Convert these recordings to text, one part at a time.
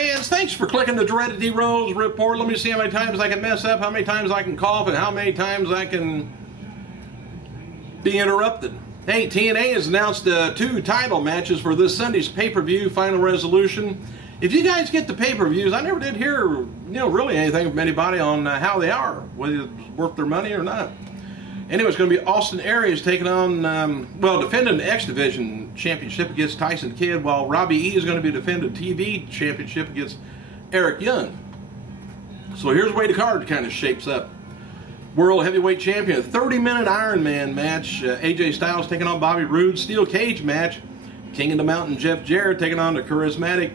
fans, thanks for clicking the dreaded D Rose report. Let me see how many times I can mess up, how many times I can cough, and how many times I can be interrupted. Hey, TNA has announced 2 title matches for this Sunday's pay-per-view Final Resolution. If you guys get the pay-per-views, I never did hear, really anything from anybody on how they are, whether it's worth their money or not. Anyway, it's going to be Austin Aries taking on, defending the X Division Championship against Tyson Kidd, while Robbie E is going to be defending the TV Championship against Eric Young. So here's the way the card kind of shapes up. World Heavyweight Champion, a 30-minute Iron Man match. AJ Styles taking on Bobby Roode. Steel Cage match. King of the Mountain Jeff Jarrett taking on the charismatic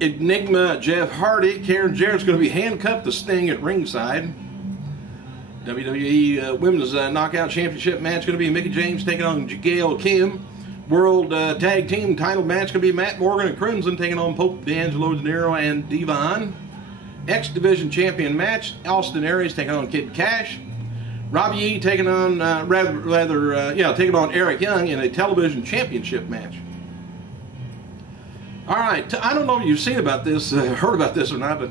Enigma Jeff Hardy. Karen Jarrett's going to be handcuffed to Sting at ringside. WWE Women's Knockout Championship match going to be Mickie James taking on Gail Kim. World Tag Team title match going to be Matt Morgan and Crimson taking on Pope D'Angelo De Niro and Devon. X Division Champion match, Austin Aries taking on Kid Cash. Robbie E taking on taking on Eric Young in a television championship match. All right, I don't know if you've seen about this, heard about this or not, but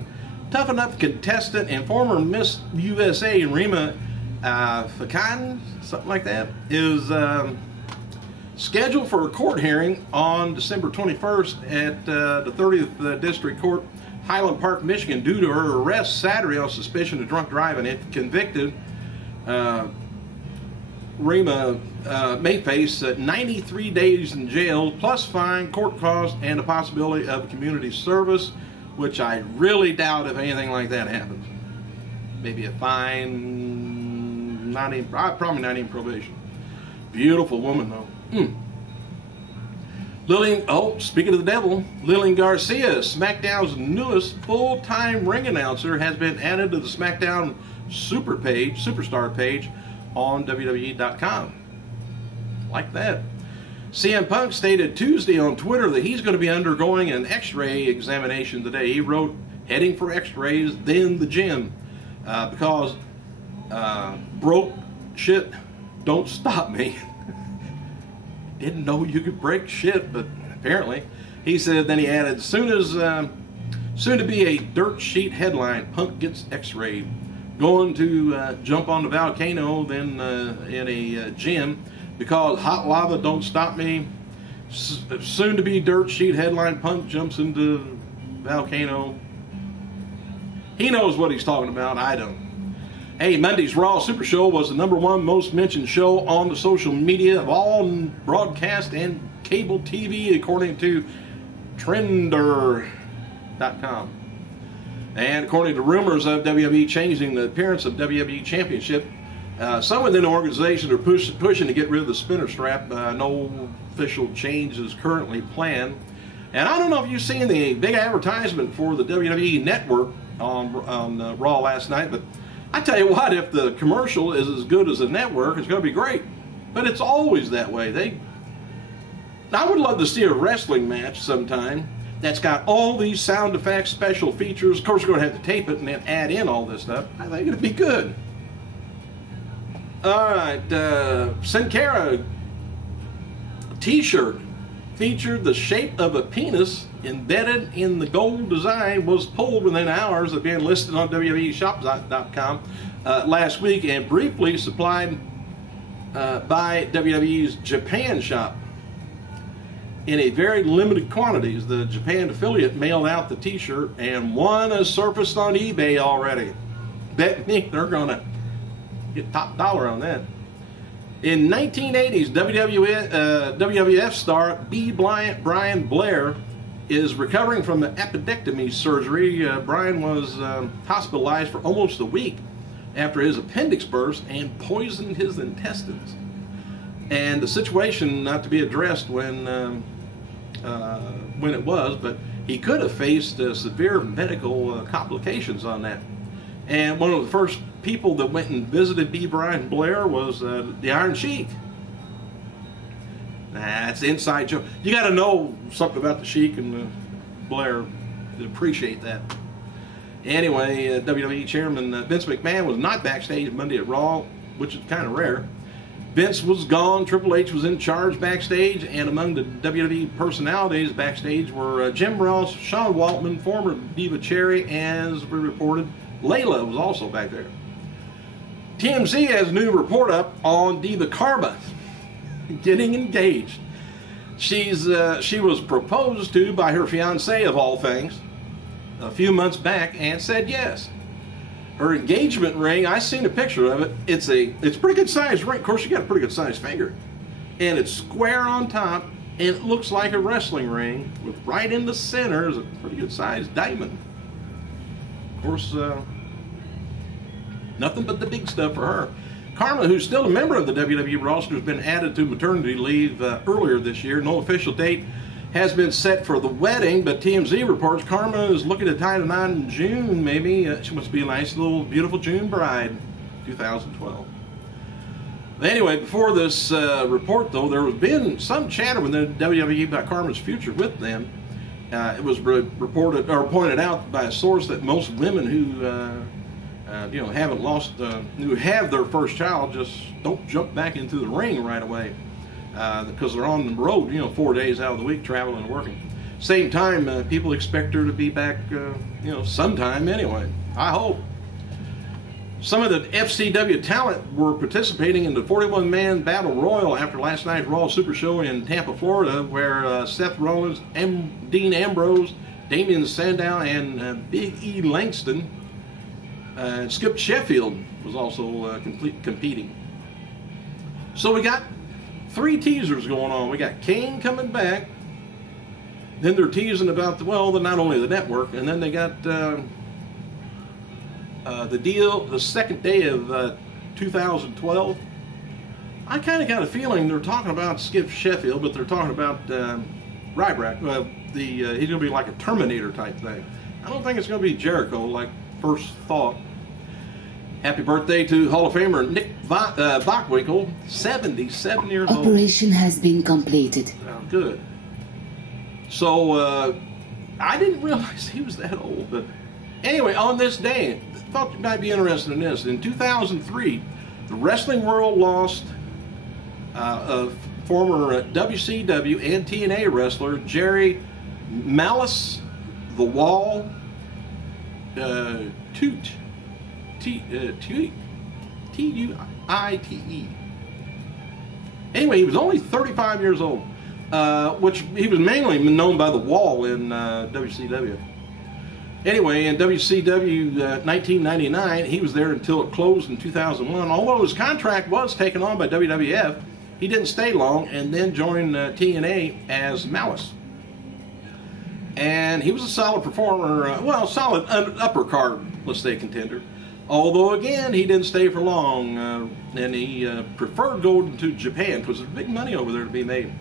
Tough Enough contestant and former Miss USA Rima Fakan, something like that, is scheduled for a court hearing on December 21st at the 30th District Court, Highland Park, Michigan, due to her arrest Saturday on suspicion of drunk driving. If convicted, Rima may face 93 days in jail, plus fine, court costs, and the possibility of community service, which I really doubt if anything like that happens. Maybe a fine, probably not even probation. Beautiful woman, though. Speaking of the devil, Lillian Garcia, SmackDown's newest full-time ring announcer, has been added to the SmackDown Superstar page on WWE.com. Like that. CM Punk stated Tuesday on Twitter that he's going to be undergoing an x-ray examination today. He wrote, heading for x-rays, then the gym. Because broke shit don't stop me. Didn't know you could break shit, but apparently. He said, then he added, soon to be a dirt sheet headline, Punk gets x-rayed. Going to jump on the volcano, then in a gym, because hot lava don't stop me. Soon to be dirt sheet headline, Punk jumps into volcano. He knows what he's talking about, I don't. Hey, Monday's Raw Super Show was the #1 most mentioned show on the social media of all broadcast and cable TV, according to Trender.com. And according to rumors of WWE changing the appearance of WWE Championship, some within the organization are pushing to get rid of the spinner strap. No official change is currently planned. And I don't know if you've seen the big advertisement for the WWE Network on Raw last night, but I tell you what, if the commercial is as good as the network, it's going to be great. But it's always that way. I would love to see a wrestling match sometime that's got all these sound effects, special features. Of course, we're going to have to tape it and then add in all this stuff. I think it'd be good. All right, Sin Cara t-shirt featured the shape of a penis embedded in the gold design, was pulled within hours of being listed on WWEshop.com last week, and briefly supplied by WWE's Japan shop in a very limited quantities. The Japan affiliate mailed out the t-shirt, and one has surfaced on eBay already. Bet me they're gonna get top dollar on that. In 1980s, WWF star Brian Blair is recovering from an appendectomy surgery. Brian was hospitalized for almost a week after his appendix burst and poisoned his intestines. And the situation not to be addressed when it was, but he could have faced severe medical complications on that. And one of the first people that went and visited Brian Blair was the Iron Sheik. That's the inside joke. You got to know something about the Sheik and Blair to appreciate that. Anyway, WWE Chairman Vince McMahon was not backstage Monday at Raw, which is kind of rare. Vince was gone, Triple H was in charge backstage, and among the WWE personalities backstage were Jim Ross, Sean Waltman, former Diva Cherry, and as we reported, Layla was also back there. TMZ has a new report up on Diva Karma getting engaged. She was proposed to by her fiance, of all things, a few months back, and said yes. Her engagement ring, I seen a picture of it. It's a pretty good sized ring. Of course, she got a pretty good sized finger, and it's square on top, and it looks like a wrestling ring with right in the center is a pretty good sized diamond. Of course, nothing but the big stuff for her. Karma, who's still a member of the WWE roster, has been added to maternity leave earlier this year. No official date has been set for the wedding, but TMZ reports Karma is looking to tie the knot in June, maybe. She must be a nice little, beautiful June bride, 2012. Anyway, before this report, though, there has been some chatter within WWE about Karma's future with them. It was reported or pointed out by a source that most women who haven't lost, who have their first child, just don't jump back into the ring right away. Because they're on the road, 4 days out of the week, traveling and working. Same time, people expect her to be back, sometime anyway. I hope. Some of the FCW talent were participating in the 41-man Battle Royal after last night's Raw Super Show in Tampa, Florida, where Seth Rollins, Dean Ambrose, Damian Sandow, and Big E Langston, and Skip Sheffield was also competing. So we got 3 teasers going on. We got Kane coming back. Then they're teasing about not only the network, and then they got the deal the second day of 2012. I kind of got a feeling they're talking about Skip Sheffield, but they're talking about Ryback. He's going to be like a Terminator type thing. I don't think it's going to be Jericho like first thought. Happy birthday to Hall of Famer Nick Bockwinkel, 77 years old. Operation has been completed. Oh, good. So, I didn't realize he was that old. But anyway, on this day, I thought you might be interested in this. In 2003, the wrestling world lost a former WCW and TNA wrestler, Jerry Malice the Wall Tuite. T-U-I-T-E. Anyway, he was only 35 years old, which he was mainly known by the Wall in WCW. Anyway, in WCW 1999, he was there until it closed in 2001. Although his contract was taken on by WWF, he didn't stay long and then joined TNA as Malice. And he was a solid performer, solid upper card, let's say, contender. Although, again, he didn't stay for long, and he preferred going to Japan because there's big money over there to be made.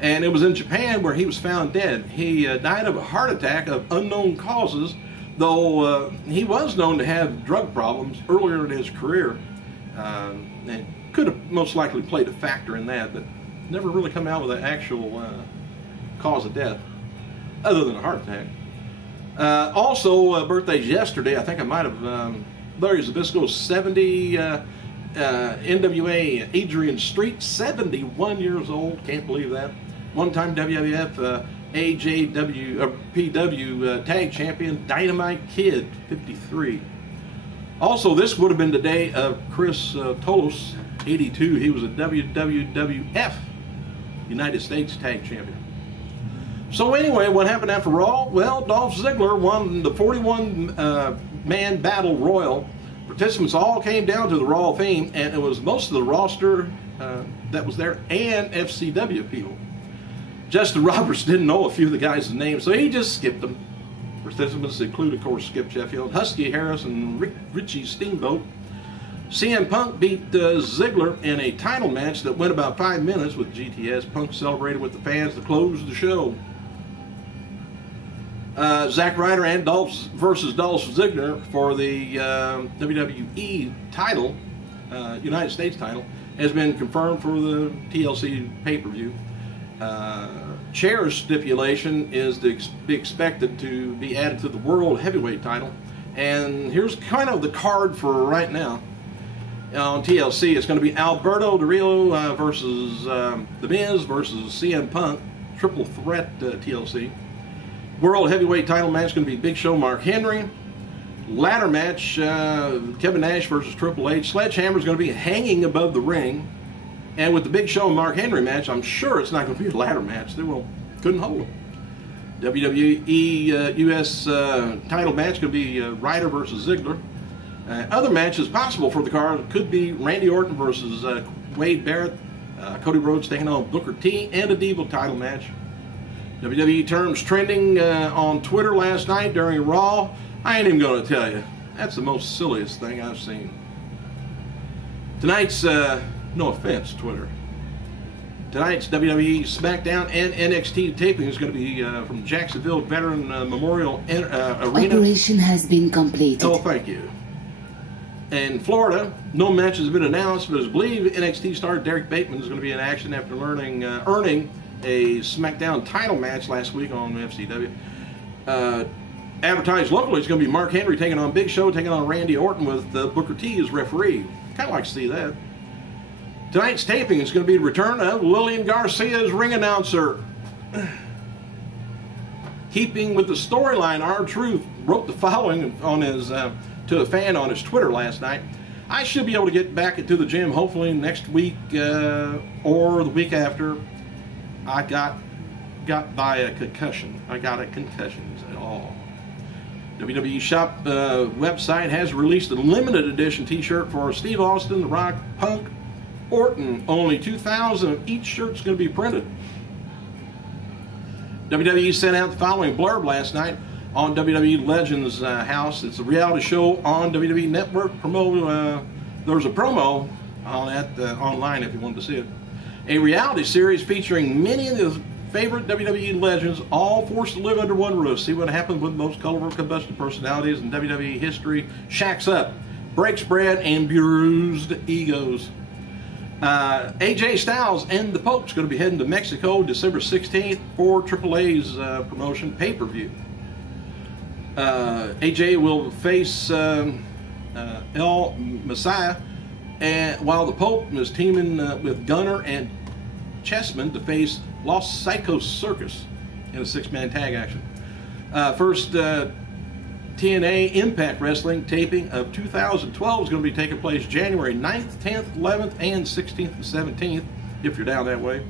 And it was in Japan where he was found dead. He died of a heart attack of unknown causes, though he was known to have drug problems earlier in his career. And could have most likely played a factor in that, but never really come out with an actual cause of death, other than a heart attack. Also, birthdays yesterday, I think I might have... Larry Zbyszko's 70, NWA Adrian Street, 71 years old, can't believe that. One-time WWF PW Tag Champion, Dynamite Kid, 53. Also, this would have been the day of Chris Tolos, 82. He was a WWF United States Tag Champion. So anyway, what happened after Raw? Well, Dolph Ziggler won the 41-man Battle Royal. Participants all came down to the Raw of Fame, and it was most of the roster that was there and FCW people. Justin Roberts didn't know a few of the guys' names, so he just skipped them. Participants include, of course, Skip Sheffield, Husky Harris, and Richie Steamboat. CM Punk beat Ziggler in a title match that went about 5 minutes with GTS. Punk celebrated with the fans to close the show. Zack Ryder and Dolph versus Dolph Ziggler for the WWE title, United States title, has been confirmed for the TLC pay-per-view. Chair stipulation is to be expected to be added to the World Heavyweight title. And here's kind of the card for right now. On TLC, it's going to be Alberto Del Rio versus The Miz versus CM Punk. Triple threat TLC. World Heavyweight title match is going to be Big Show, Mark Henry. Ladder match, Kevin Nash versus Triple H. Sledgehammer is going to be hanging above the ring. And with the Big Show and Mark Henry match, I'm sure it's not going to be a ladder match. They couldn't hold them. WWE US title match could be Ryder versus Ziggler. Other matches possible for the card could be Randy Orton versus Wade Barrett, Cody Rhodes taking on Booker T, and a Diva title match. WWE terms trending on Twitter last night during Raw. I ain't even going to tell you. That's the most silliest thing I've seen. Tonight's, no offense, Twitter. Tonight's WWE SmackDown and NXT taping is going to be from Jacksonville Veteran Memorial Arena. Operation has been completed. Oh, thank you. In Florida, no matches have been announced, but it's believed NXT star Derek Bateman is going to be in action after earning a SmackDown title match last week on FCW. Advertised locally, it's going to be Mark Henry taking on Big Show, taking on Randy Orton with Booker T as referee. Kind of like to see that. Tonight's taping is going to be the return of Lillian Garcia as ring announcer. Keeping with the storyline, R-Truth wrote the following on his to a fan on his Twitter last night. I should be able to get back into the gym hopefully next week or the week after. I got by a concussion. I got a concussion at all. WWE Shop website has released a limited edition t-shirt for Steve Austin, The Rock, Punk, Orton. Only 2,000 of each shirt's going to be printed. WWE sent out the following blurb last night on WWE Legends House. It's a reality show on WWE Network. There's a promo on that online if you wanted to see it. A reality series featuring many of the favorite WWE legends, all forced to live under one roof. See what happens with the most colorful combustion personalities in WWE history. Shacks up, breaks bread, and bruised egos. AJ Styles and the Pope's going to be heading to Mexico December 16th for AAA's promotion pay-per-view. AJ will face El Messiah, and while the Pope is teaming with Gunner and Chessman to face Los Psychos Circus in a 6-man tag action. First TNA Impact Wrestling taping of 2012 is going to be taking place January 9th, 10th, 11th, and 16th and 17th, if you're down that way.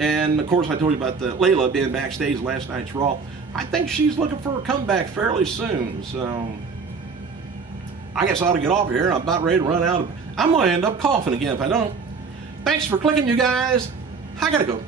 And, of course, I told you about Layla being backstage last night's Raw. I think she's looking for a comeback fairly soon, so I guess I ought to get off here. I'm about ready to run out. I'm going to end up coughing again if I don't. Thanks for clicking, you guys. I got to go.